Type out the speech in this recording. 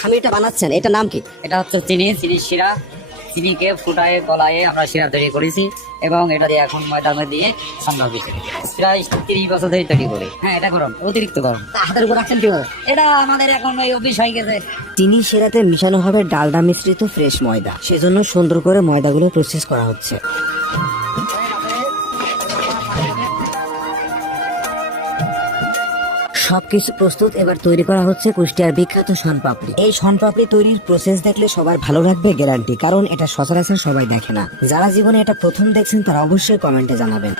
খামিরটা বানাচ্ছেন, এটা নাম কি? এটা হচ্ছে চিনির শিরা। চিনিকে ফুটায় গলায় আমরা শিরা তৈরি করেছি এবং এটা দিয়ে এখন ময়দার মধ্যে দিয়ে ঠান্ডা হয়েছে। প্রায় 30 বছর ধরে তৈরি করি। হ্যাঁ, এটা গরম, অতিরিক্ত গরম। তা হাতের উপর রাখছেন কিভাবে? এটা আমাদের এখন ওই অভ্যাস হয়ে গেছে। চিনি শিরাতে মিশানো হবে ডালডা মিশ্রিত ফ্রেশ ময়দা, সেজন্য সুন্দর করে ময়দাগুলো প্রসেস করা হচ্ছে। সবকিছু প্রস্তুত, এবার তৈরি করা হচ্ছে কুষ্টিয়ার বিখ্যাত শনপাপড়ি। এই শনপাপড়ি তৈরির প্রসেস দেখলে সবার ভালো লাগবে গ্যারান্টি, কারণ এটা সচরাচর সবাই দেখে না। যারা জীবনে এটা প্রথম দেখছেন তারা অবশ্যই কমেন্টে জানাবেন।